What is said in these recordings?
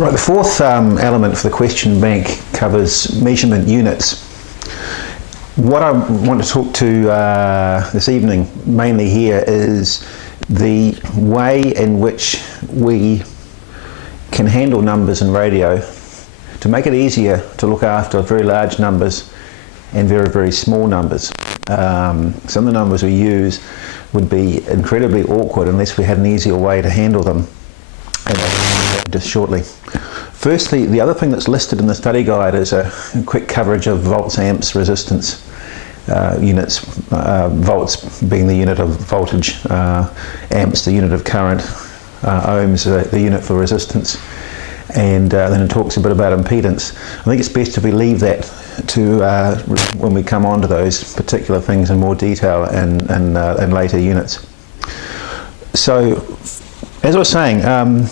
Right, the fourth element for the question bank covers measurement units. What I want to talk to this evening mainly here is the way in which we can handle numbers in radio to make it easier to look after very large numbers and very, very small numbers. Some of the numbers we use would be incredibly awkward unless we had an easier way to handle them, and I'll do that just shortly. Firstly, the other thing that's listed in the study guide is a quick coverage of volts, amps, resistance units, volts being the unit of voltage, amps the unit of current, ohms the unit for resistance, and then it talks a bit about impedance. I think it's best if we leave that to when we come on to those particular things in more detail and later units. So, as I was saying,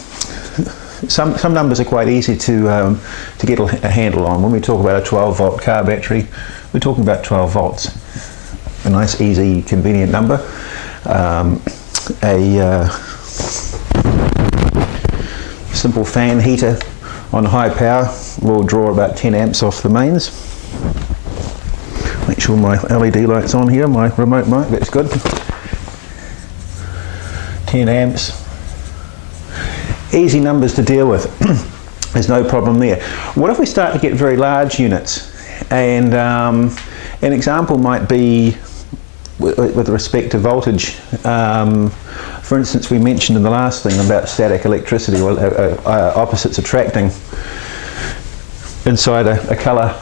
some numbers are quite easy to get a handle on. When we talk about a 12-volt car battery, we're talking about 12 volts. A nice, easy, convenient number. A simple fan heater on high power will draw about 10 amps off the mains. Make sure my LED light's on here, my remote mic, that's good. 10 amps. Easy numbers to deal with. There's no problem there. What if we start to get very large units? And an example might be with respect to voltage. For instance, we mentioned in the last thing about static electricity, or opposites attracting inside a colour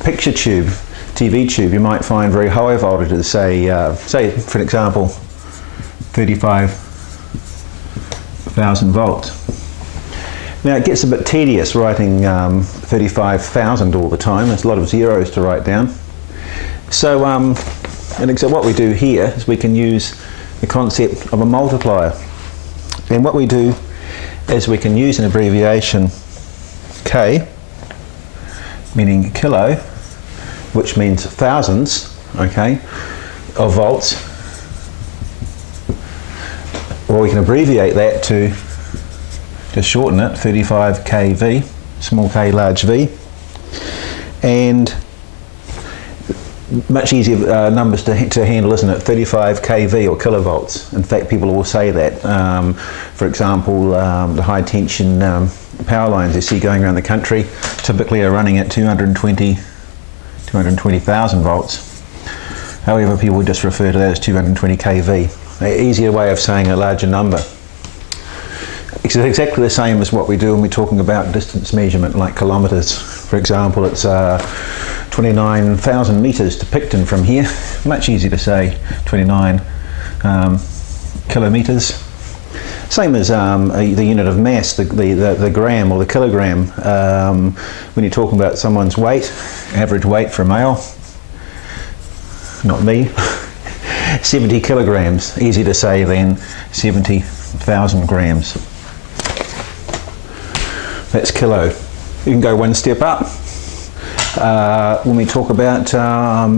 picture tube, TV tube. You might find very high voltages, say for an example 35,000 volts. Now it gets a bit tedious writing 35,000 all the time. There's a lot of zeros to write down. So what we do here is we can use the concept of a multiplier. And what we do is we can use an abbreviation K, meaning kilo, which means thousands, okay, of volts. Or we can abbreviate that to just shorten it, 35 kV, small k, large V, and much easier numbers to handle, isn't it? 35 kV or kilovolts. In fact, people will say that. For example, the high tension power lines you see going around the country typically are running at 220,000 volts. However, people just refer to that as 220 kV. An easier way of saying a larger number. It's exactly the same as what we do when we're talking about distance measurement, like kilometres. For example, it's 29,000 metres to Picton from here. Much easier to say 29 kilometres. Same as the unit of mass, the gram or the kilogram. When you're talking about someone's weight, average weight for a male, not me, 70 kilograms. Easier to say than 70,000 grams. That's kilo. You can go one step up. When we talk about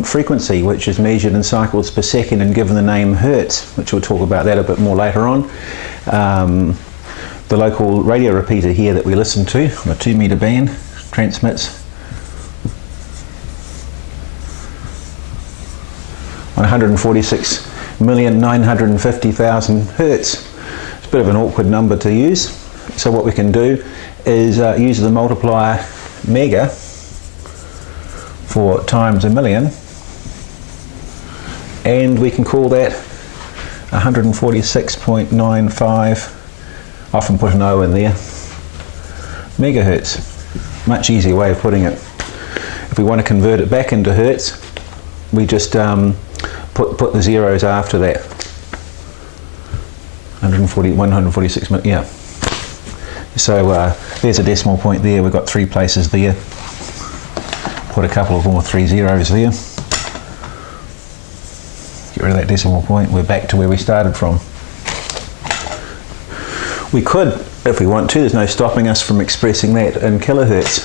frequency, which is measured in cycles per second and given the name hertz, which we'll talk about that a bit more later on. The local radio repeater here that we listen to on a 2 metre band transmits on 146,950,000 hertz. It's a bit of an awkward number to use. So what we can do is use the multiplier mega for times a million, and we can call that 146.95, often put an O in there, megahertz. Much easier way of putting it. If we want to convert it back into hertz, we just put the zeros after that. 146 million, yeah. So there's a decimal point there. We've got 3 places there. Put a couple of more 3 zeros there. Get rid of that decimal point. We're back to where we started from. We could, if we want to, there's no stopping us from expressing that in kilohertz.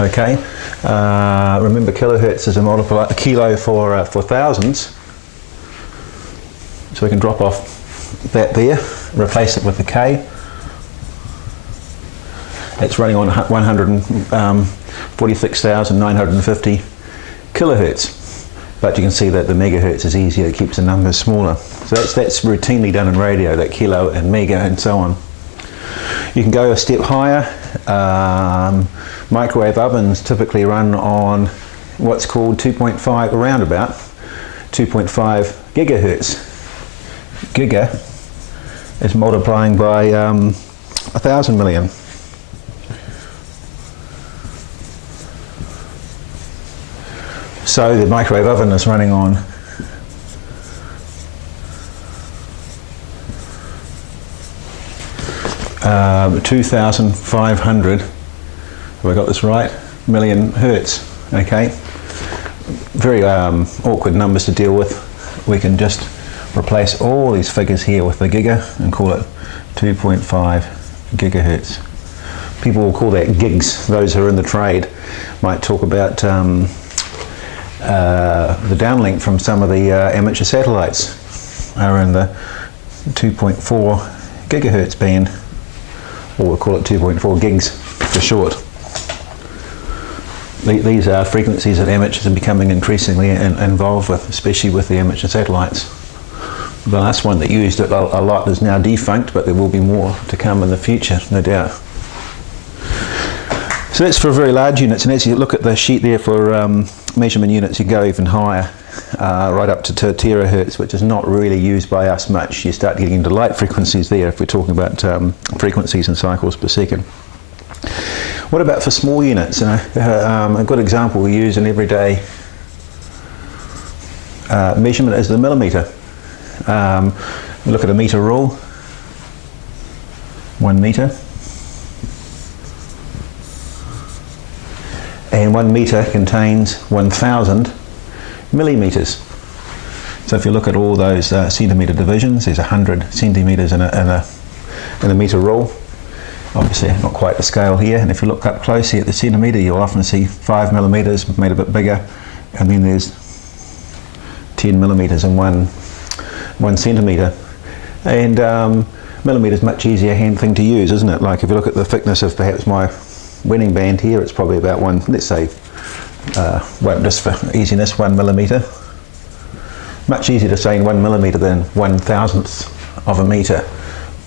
Okay. Remember, kilohertz is a multiplier, a kilo for thousands. So we can drop off that there, replace it with the K. It's running on 146,950 kilohertz. But you can see that the megahertz is easier, it keeps the numbers smaller. So that's routinely done in radio, that kilo and mega and so on. You can go a step higher. Microwave ovens typically run on what's called 2.5, around about 2.5 gigahertz. Giga is multiplying by 1,000 million. So the microwave oven is running on 2,500, have I got this right, million hertz, okay? Very awkward numbers to deal with. We can just replace all these figures here with the giga and call it 2.5 gigahertz. People will call that gigs. Those who are in the trade might talk about the downlink from some of the amateur satellites are in the 2.4 gigahertz band, or we'll call it 2.4 gigs for short. These are frequencies that amateurs are becoming increasingly involved with, especially with the amateur satellites. The last one that used it a lot is now defunct, but there will be more to come in the future, no doubt. So that's for very large units, and as you look at the sheet there for measurement units, you go even higher, right up to terahertz, which is not really used by us much. You start getting into light frequencies there if we're talking about frequencies and cycles per second. What about for small units? A good example we use in everyday measurement is the millimetre. We look at a metre rule, 1 metre. And 1 metre contains 1,000 millimetres. So if you look at all those centimetre divisions, there's 100 centimetres in a metre rule. Obviously not quite the scale here, and if you look up closely at the centimetre, you'll often see 5 millimetres made a bit bigger, and then there's 10 millimetres in one centimetre. And millimetre is much easier hand thing to use, isn't it? Like if you look at the thickness of perhaps my wedding band here, it's probably about let's say, just for easiness, 1 millimetre. Much easier to say in 1 millimetre than 1,000th of a metre,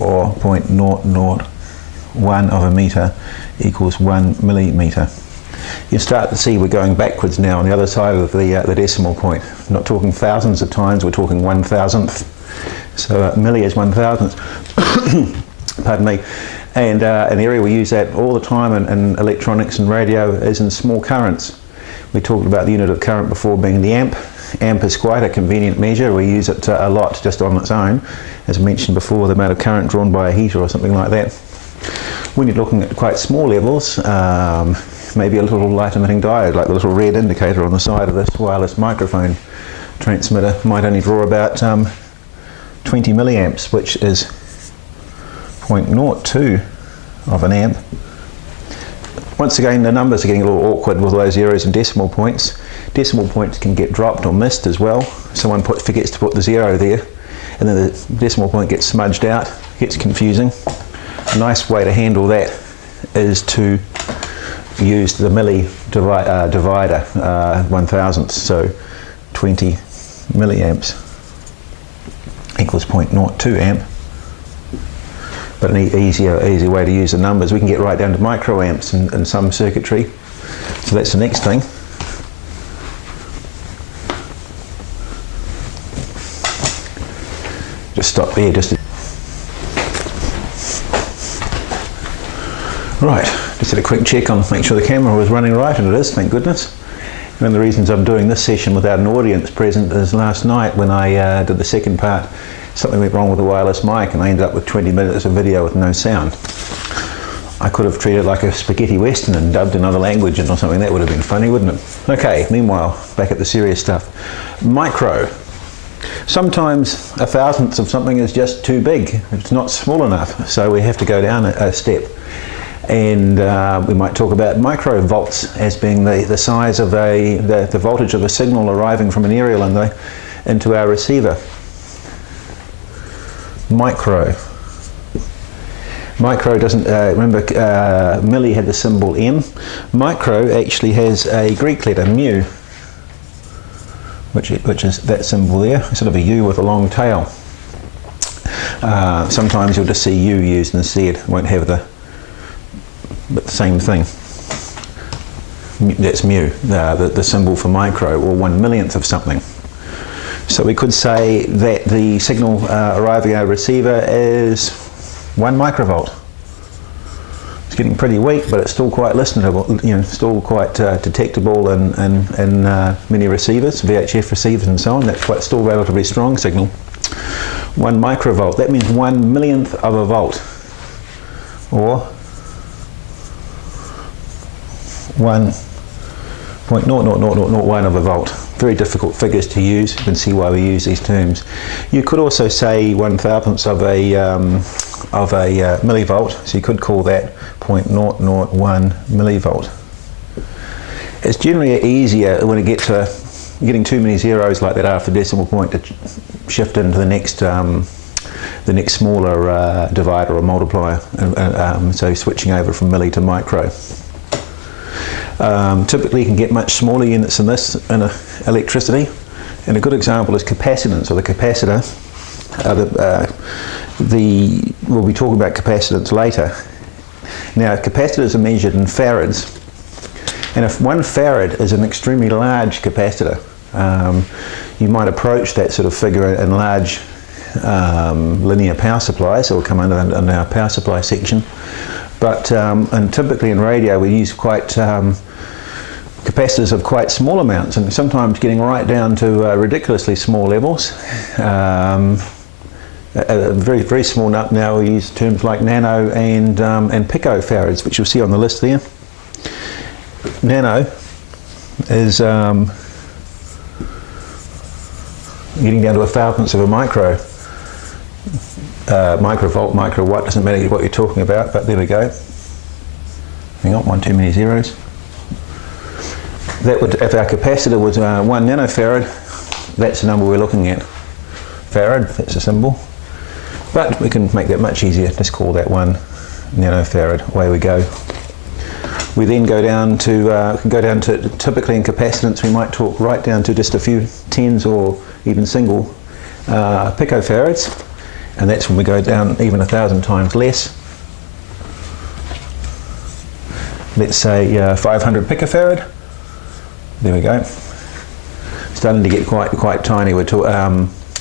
or 0.001 of a metre equals 1 millimetre. You start to see we're going backwards now on the other side of the decimal point. We're not talking thousands of times, we're talking 1,000th. So milli is 1,000th. Pardon me. And an area we use that all the time in electronics and radio is in small currents. We talked about the unit of current before being the amp. Amp is quite a convenient measure. We use it a lot just on its own. As mentioned before, the amount of current drawn by a heater or something like that. When you're looking at quite small levels, maybe a little light emitting diode, like the little red indicator on the side of this wireless microphone transmitter, might only draw about 20 milliamps, which is 0.02 of an amp. Once again, the numbers are getting a little awkward with those zeros and decimal points. Decimal points can get dropped or missed as well. Someone forgets to put the 0 there, and then the decimal point gets smudged out, gets confusing. A nice way to handle that is to use the milli divider, 1,000th, so 20 milliamps equals 0.02 amp. But an easier way to use the numbers. We can get right down to microamps in some circuitry. So that's the next thing. Just stop there. Right, just did a quick check on, make sure the camera was running right, and it is, thank goodness. One of the reasons I'm doing this session without an audience present is last night when I did the second part, something went wrong with the wireless mic and I ended up with 20 minutes of video with no sound. I could have treated it like a spaghetti western and dubbed another language or something. That would have been funny, wouldn't it? Okay, meanwhile, back at the serious stuff. Micro. Sometimes 1,000th of something is just too big. It's not small enough, so we have to go down a step. And we might talk about microvolts as being the size of the voltage of a signal arriving from an aerial into our receiver. Micro. Micro doesn't, remember milli had the symbol M. Micro actually has a Greek letter, mu, which is that symbol there, sort of a U with a long tail. Sometimes you'll just see U used instead, won't have but the same thing. That's mu, the symbol for micro, or 1/1,000,000th of something. So we could say that the signal arriving at a receiver is 1 microvolt. It's getting pretty weak, but it's still quite listenable, still quite detectable in many receivers, VHF receivers and so on. That's quite still relatively strong signal. 1 microvolt, that means 1/1,000,000th of a volt, or 1.00001 of a volt. Very difficult figures to use. You can see why we use these terms. You could also say 1/1000th of a millivolt, so you could call that 0.001 millivolt. It's generally easier when you get to getting too many zeros like that after decimal point to shift into the next smaller divider or multiplier. So switching over from milli to micro. Typically you can get much smaller units than this in electricity, and a good example is capacitance, or the capacitor. We'll be talking about capacitance later. Now capacitors are measured in farads, and if 1 farad is an extremely large capacitor, you might approach that sort of figure in large linear power supplies. So we'll come under our power supply section. But and typically in radio we use capacitors of quite small amounts, and sometimes getting right down to ridiculously small levels. Very, very small now we use terms like nano and picofarads, which you'll see on the list there. Nano is getting down to 1/1000th of a microvolt, microwatt, doesn't matter what you're talking about, but there we go. Hang on, one too many zeros. That would, if our capacitor was 1 nanofarad, that's the number we're looking at. Farad, that's the symbol. But we can make that much easier, just call that 1 nanofarad, away we go. We then go down to, typically in capacitance we might talk right down to just a few tens or even single picofarads, and that's when we go down even 1,000 times less. Let's say 500 picofarad. There we go. Starting to get quite tiny.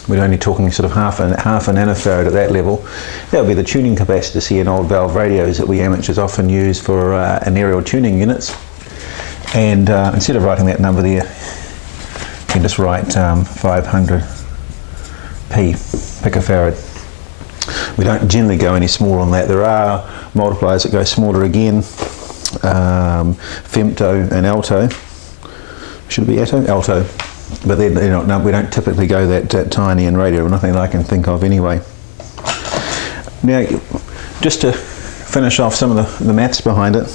We're only talking sort of half a nanofarad at that level. That would be the tuning capacitors here in old valve radios that we amateurs often use for aerial tuning units. And instead of writing that number there, you can just write 500 picofarad. We don't generally go any smaller than that. There are multipliers that go smaller again. Femto and alto. Should it be alto? But we don't typically go that tiny in radio, nothing that I can think of anyway. Now, just to finish off some of the maths behind it,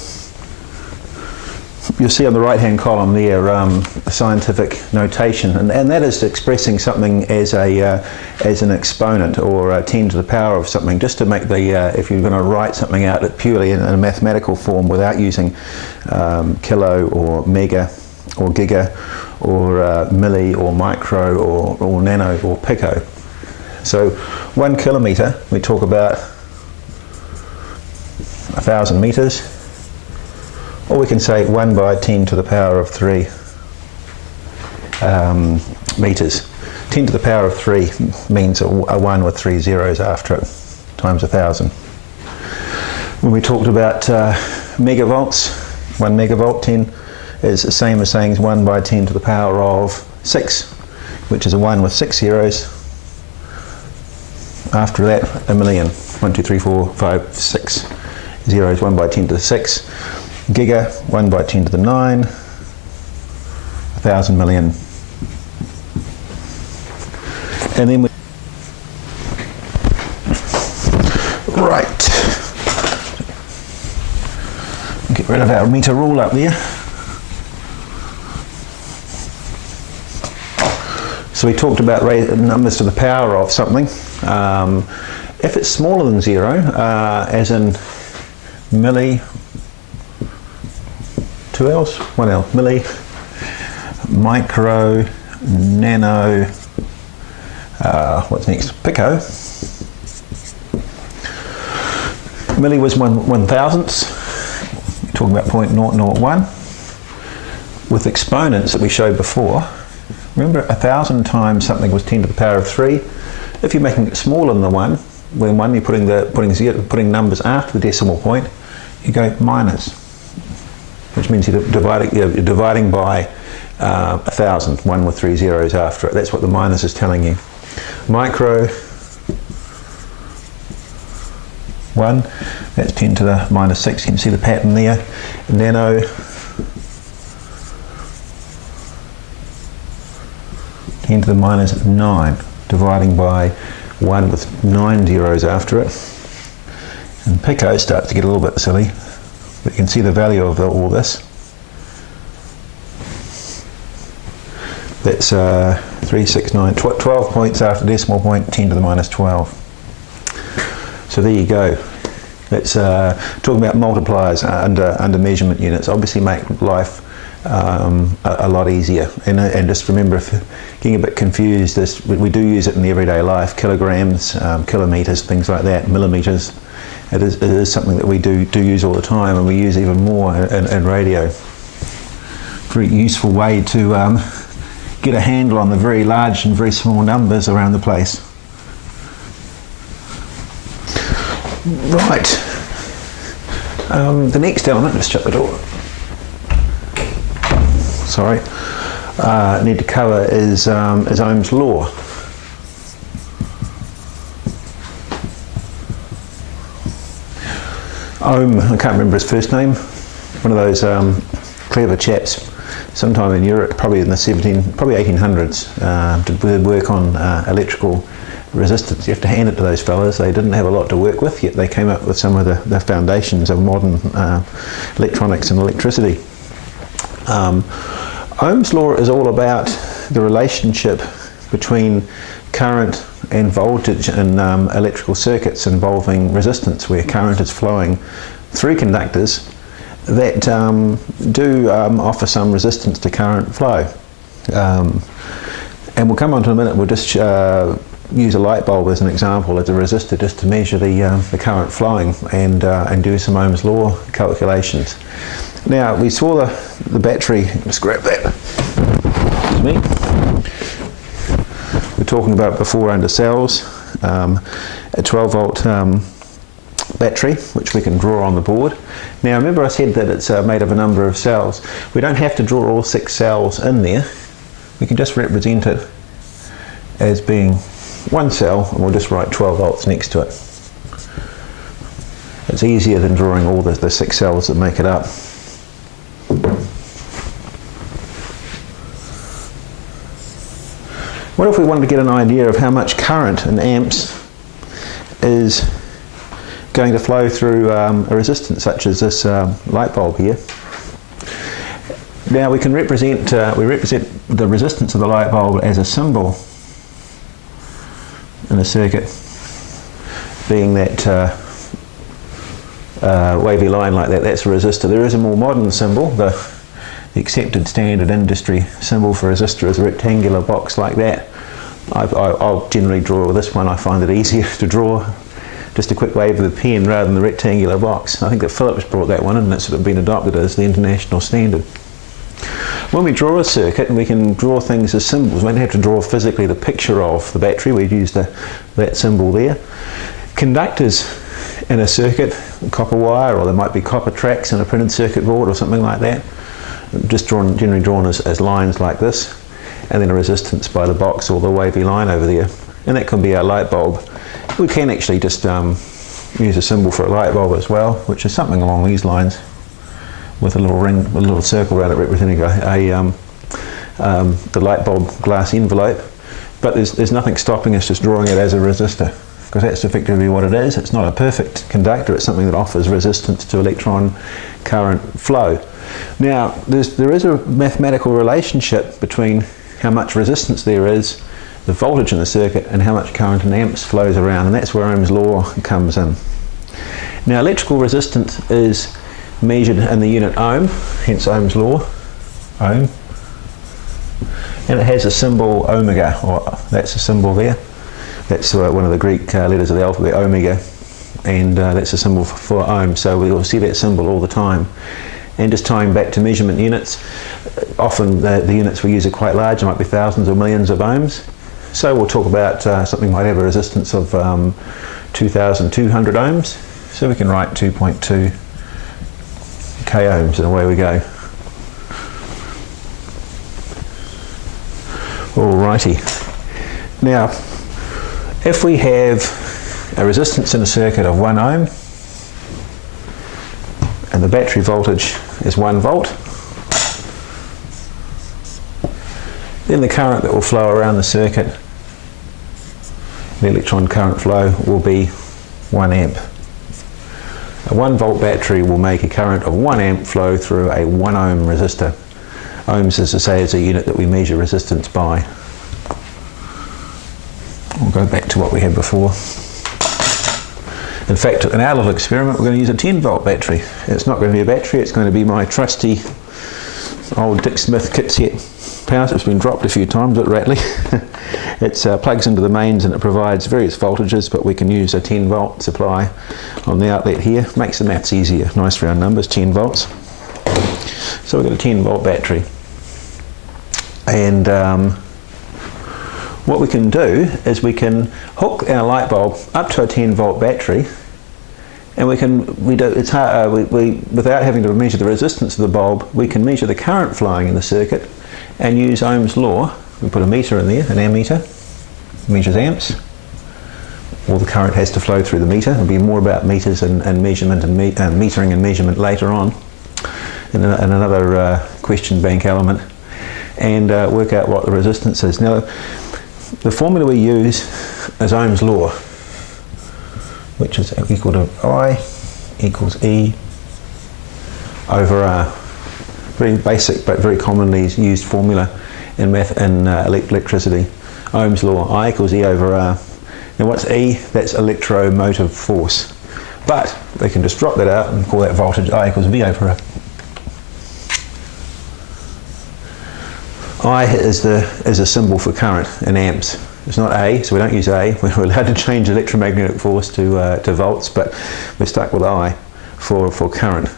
you'll see on the right-hand column there a scientific notation, and that is expressing something as an exponent, or 10 to the power of something, just to make if you're going to write something out purely in a mathematical form without using kilo or mega or giga or milli or micro or nano or pico. So 1 kilometre, we talk about 1,000 metres, or we can say 1 by 10 to the power of 3 metres. 10 to the power of 3 means a 1 with 3 zeros after it, times 1,000. When we talked about megavolts, 1 megavolt, 10 is the same as saying 1 by 10 to the power of 6, which is a 1 with 6 zeros. After that, a million. 1, 2, 3, 4, 5, 6 zeros, 1 by 10 to the 6. Giga, 1 by 10 to the 9. 1,000 million. And then right. Get rid of our meter rule up there. So we talked about numbers to the power of something. If it's smaller than 0, as in milli, 2 L's, 1 L, milli, micro, nano, what's next, pico. Milli was 1/1000th, we're talking about 0.001. With exponents that we showed before, remember 1,000 times something was 10 to the power of 3. If you're making it smaller than the 1, when 1 you're putting numbers after the decimal point, you go minus, which means you're dividing by 1,000, 1 with 3 zeros after it. That's what the minus is telling you. Micro, 1, that's 10 to the minus 6, you can see the pattern there. Nano, 10 to the minus 9, dividing by 1 with 9 zeros after it. And pico starts to get a little bit silly, but you can see the value of all this. That's 3, 6, 9, 12 points after decimal point, 10 to the minus 12. So there you go. Let's talk about multipliers under measurement units. Obviously make life a lot easier. And just remember, if you're getting a bit confused, we do use it in the everyday life. Kilograms, kilometres, things like that, millimetres. It is something that we do use all the time, and we use even more in radio. Very useful way to get a handle on the very large and very small numbers around the place. Right, the next element, let's shut the door. Sorry, need to cover is Ohm's Law. Ohm, I can't remember his first name, one of those clever chaps, sometime in Europe, probably in the 1800s, did work on electrical resistance. You have to hand it to those fellas. They didn't have a lot to work with, yet they came up with some of the foundations of modern electronics and electricity. Ohm's Law is all about the relationship between current and voltage in electrical circuits involving resistance, where current is flowing through conductors that do offer some resistance to current flow. And we'll come on to in a minute. We'll just use a light bulb as an example, as a resistor, just to measure the current flowing and do some Ohm's Law calculations. Now, we saw the battery, let's grab that, excuse me. We're talking about before under cells, a 12 volt battery, which we can draw on the board. Now, remember I said that it's made of a number of cells. We don't have to draw all 6 cells in there. We can just represent it as being one cell, and we'll just write 12 volts next to it. It's easier than drawing all the 6 cells that make it up. What if we wanted to get an idea of how much current in amps is going to flow through a resistance such as this light bulb here? Now we can represent the resistance of the light bulb as a symbol in a circuit, being that wavy line like that. That's a resistor. There is a more modern symbol. The accepted standard industry symbol for resistor is a rectangular box like that. I'll generally draw with this one. I find it easier to draw just a quick wave of the pen rather than the rectangular box. I think that Philips brought that one in, and it's sort of been adopted as the international standard. When we draw a circuit, we can draw things as symbols. We don't have to draw physically the picture of the battery. We'd use that symbol there. Conductors in a circuit, copper wire, or there might be copper tracks in a printed circuit board or something like that, just generally drawn as lines like this, and then a resistance by the box or the wavy line over there. And that can be our light bulb. We can actually just use a symbol for a light bulb as well, which is something along these lines, with a little ring, a little circle around it representing the light bulb glass envelope. But there's nothing stopping us just drawing it as a resistor, because that's effectively what it is. It's not a perfect conductor. It's something that offers resistance to electron current flow. Now, there is a mathematical relationship between how much resistance there is the voltage in the circuit and how much current in amps flows around, and that's where Ohm's law comes in. Now electrical resistance is measured in the unit ohm, hence Ohm's law, ohm, and it has a symbol omega, or that's a symbol there. That's one of the Greek letters of the alphabet, omega, and that's a symbol for ohm, so we will see that symbol all the time. And just tying back to measurement units, often the units we use are quite large, it might be thousands or millions of ohms. So we'll talk about something might have a resistance of 2,200 ohms, so we can write 2.2 k ohms, and away we go. Alrighty. Now, if we have a resistance in a circuit of 1 ohm, and the battery voltage is 1 volt, then the current that will flow around the circuit, the electron current flow, will be 1 amp. A 1 volt battery will make a current of 1 amp flow through a 1 ohm resistor. Ohms, as I say, is a unit that we measure resistance by. We'll go back to what we had before. In fact, in our little experiment, we're going to use a 10 volt battery. It's not going to be a battery, it's going to be my trusty old Dick Smith kit set power. It's been dropped a few times at Ratley. It plugs into the mains and it provides various voltages, but we can use a 10 volt supply on the outlet here. Makes the maths easier. Nice round numbers, 10 volts. So we've got a 10 volt battery. And what we can do is we can hook our light bulb up to a 10 volt battery, and without having to measure the resistance of the bulb, we can measure the current flowing in the circuit and use Ohm's law. We put a meter in there, an ammeter, measures amps. All the current has to flow through the meter. There'll be more about meters and measurement and metering and measurement later on in another question bank element, and work out what the resistance is. Now, the formula we use is Ohm's law, which is equal to I equals E over R. Very basic but very commonly used formula in electricity. Ohm's law, I equals E over R. Now what's E? That's electromotive force. But they can just drop that out and call that voltage I equals V over R. I is a symbol for current in amps. It's not A, so we don't use A. We're allowed to change electromagnetic force to volts, but we're stuck with I for current.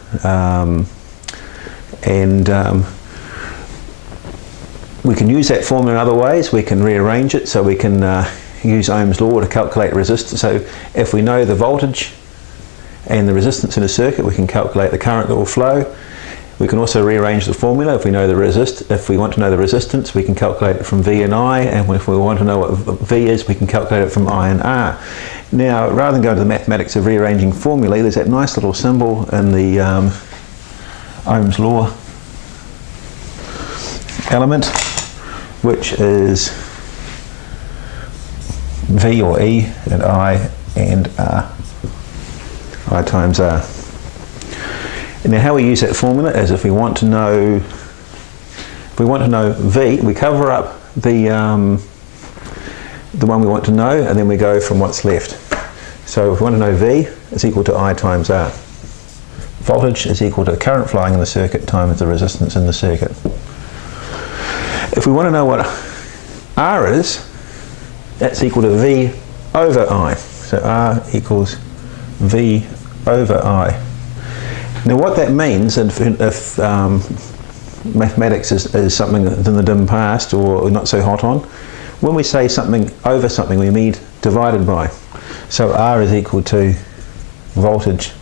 We can use that formula in other ways. We can rearrange it, so we can use Ohm's law to calculate resistance. So if we know the voltage and the resistance in a circuit, we can calculate the current that will flow. We can also rearrange the formula. If we know if we want to know the resistance, we can calculate it from V and I, and if we want to know what V is, we can calculate it from I and R. Now, rather than go into the mathematics of rearranging formulae, there's that nice little symbol in the Ohm's law element, which is V or E and I and R. I times R. Now, how we use that formula is if we want to know V, we cover up the one we want to know, and then we go from what's left. So if we want to know V, it's equal to I times R. Voltage is equal to the current flowing in the circuit times the resistance in the circuit. If we want to know what R is, that's equal to V over I. So R equals V over I. Now what that means, and if mathematics is something that's in the dim past or not so hot on, when we say something over something, we mean divided by. So R is equal to voltage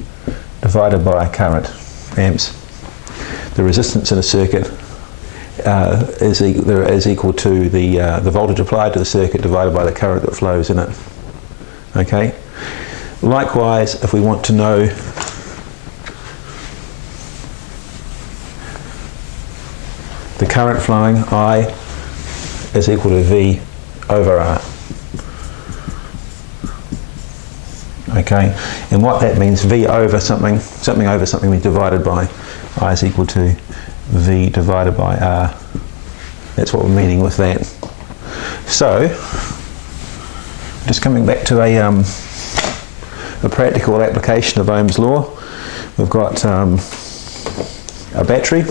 divided by current, amps. The resistance in a circuit is equal to the voltage applied to the circuit divided by the current that flows in it. Okay. Likewise, if we want to know the current flowing, I is equal to V over R. Okay, and what that means, V over something over something means divided by. I is equal to V divided by R. That's what we're meaning with that. So, just coming back to a practical application of Ohm's law, we've got a battery.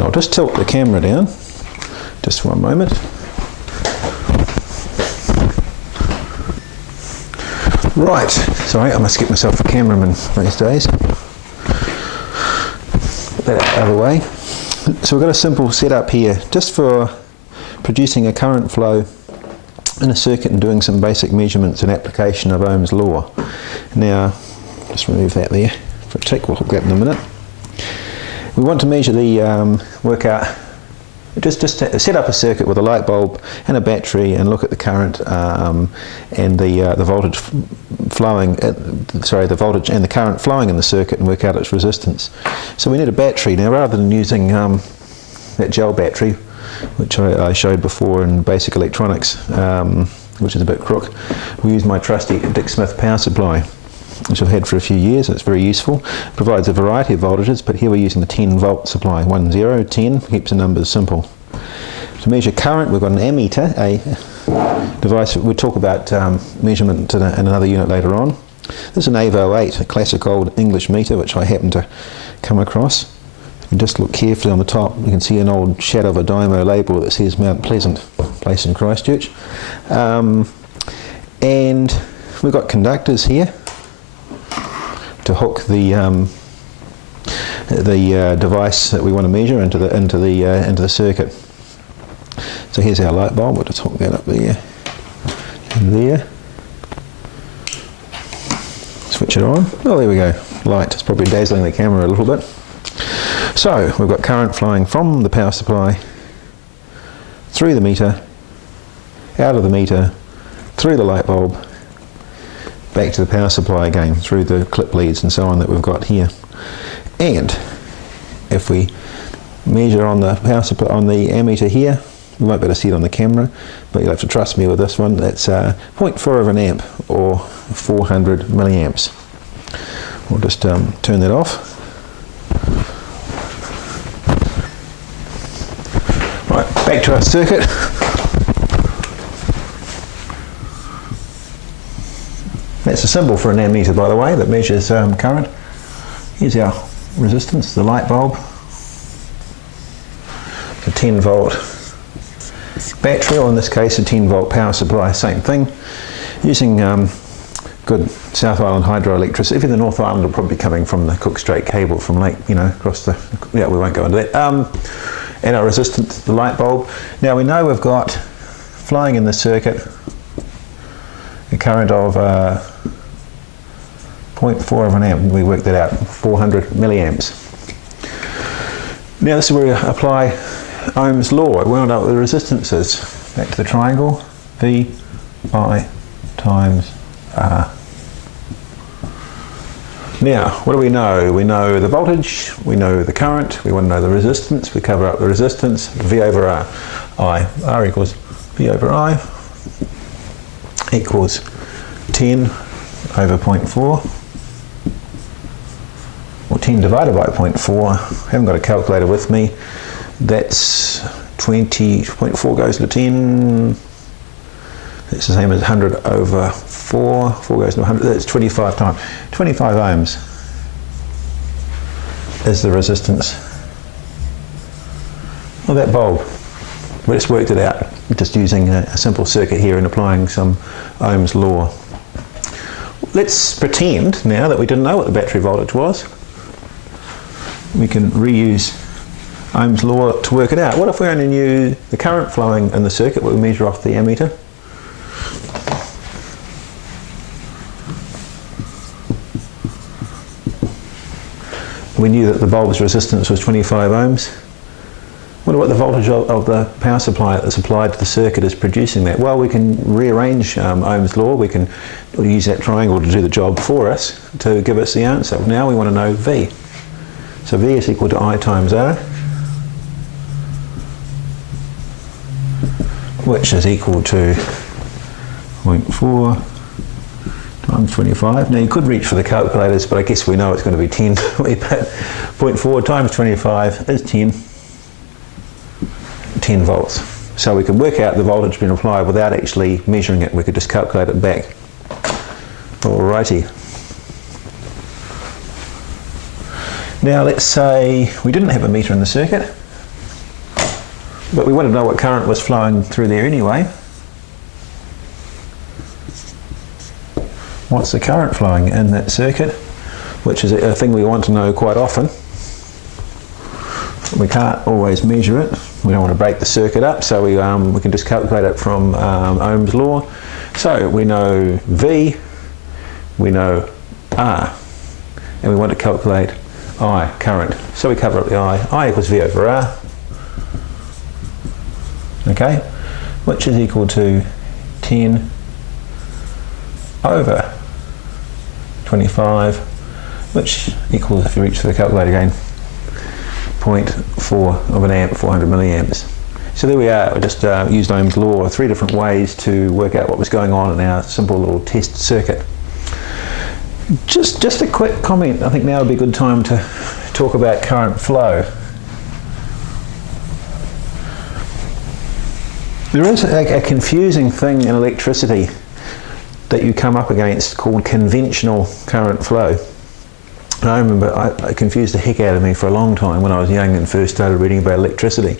I'll just tilt the camera down, just one moment. Right, sorry, I must get myself a cameraman these days. Put that out of the way. So we've got a simple setup here, just for producing a current flow in a circuit and doing some basic measurements and application of Ohm's law. Now, just remove that there for a tick, we'll hook that in a minute. We want to measure the, work out, just set up a circuit with a light bulb and a battery and look at the current and the voltage flowing, the voltage and the current flowing in the circuit and work out its resistance. So we need a battery. Now, rather than using that gel battery, which I showed before in basic electronics, which is a bit crook, we use my trusty Dick Smith power supply, which I've had for a few years. It's very useful. It provides a variety of voltages, but here we're using the 10 volt supply. 1, 0, 10, keeps the numbers simple. To measure current, we've got an ammeter, a device. We'll talk about measurement in another unit later on. This is an AVO8, a classic old English meter, which I happen to come across. You can just look carefully on the top, you can see an old shadow of a Dymo label that says Mount Pleasant, place in Christchurch. And we've got conductors here to hook the device that we want to measure into the circuit. So here's our light bulb. We'll just hook that up there and there. Switch it on. Oh, there we go. Light. It's probably dazzling the camera a little bit. So we've got current flowing from the power supply through the meter, out of the meter, through the light bulb, back to the power supply again through the clip leads and so on that we've got here. And if we measure on the power supply, on the ammeter here, you won't be able to see it on the camera, but you'll have to trust me with this one. That's 0.4 of an amp, or 400 milliamps. We'll just turn that off. Right, back to our circuit. That's a symbol for an ammeter, by the way, that measures current. Here's our resistance, the light bulb, the 10 volt battery, or in this case a 10 volt power supply, same thing. Using good South Island hydroelectricity. If you're the North Island, it'll probably be coming from the Cook Strait cable from Lake, across the, yeah, we won't go into that. And our resistance, the light bulb. Now we know we've got flowing in the circuit a current of 0.4 of an amp. We worked that out, 400 milliamps. Now this is where we apply Ohm's law. We want to know what the resistance is. Back to the triangle, V, I times R. Now, what do we know? We know the voltage, we know the current, we want to know the resistance, we cover up the resistance, V over R. R equals V over I equals 10 over 0.4, or 10 divided by 0.4. I haven't got a calculator with me. That's 20.4 goes to 10. It's the same as 100 over 4. 4 goes to 100. That's 25 times. 25 ohms is the resistance of that bulb. We just worked it out, just using a simple circuit here and applying some Ohm's law. Let's pretend now that we didn't know what the battery voltage was. We can reuse Ohm's law to work it out. What if we only knew the current flowing in the circuit, what we measure off the ammeter? We knew that the bulb's resistance was 25 ohms. Wonder what the voltage of the power supply that's applied to the circuit is producing that. Well, we can rearrange Ohm's law. We can use that triangle to do the job for us to give us the answer. Now we want to know V. So V is equal to I times R, which is equal to 0.4 times 25. Now you could reach for the calculators, but I guess we know it's going to be 10. 0.4 times 25 is 10 volts. So we could work out the voltage being applied without actually measuring it. We could just calculate it back. Alrighty. Now let's say we didn't have a meter in the circuit, but we wanted to know what current was flowing through there anyway. What's the current flowing in that circuit? Which is a thing we want to know quite often. We can't always measure it. We don't want to break the circuit up, so we can just calculate it from Ohm's law. So we know V, we know R, and we want to calculate I, current. So we cover up the I equals V over R, okay, which is equal to 10 over 25, which equals, if you reach for the calculator again, 0.4 of an amp, 400 milliamps. So there we are. We just used Ohm's law, 3 different ways to work out what was going on in our simple little test circuit. Just a quick comment. I think now would be a good time to talk about current flow. There is a confusing thing in electricity that you come up against called conventional current flow. And I remember it confused the heck out of me for a long time when I was young and first started reading about electricity.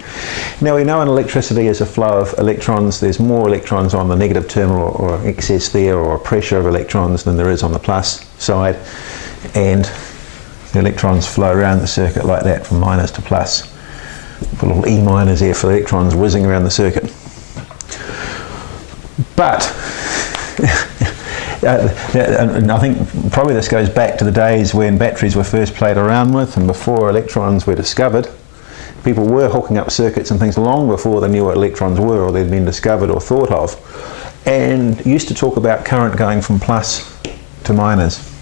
Now we know in electricity is a flow of electrons. There's more electrons on the negative terminal or excess there, or pressure of electrons, than there is on the plus side. And the electrons flow around the circuit like that from minus to plus. Put little E minors there for electrons whizzing around the circuit. But and I think probably this goes back to the days when batteries were first played around with and before electrons were discovered. People were hooking up circuits and things long before they knew what electrons were or they'd been discovered or thought of, and used to talk about current going from plus to minus.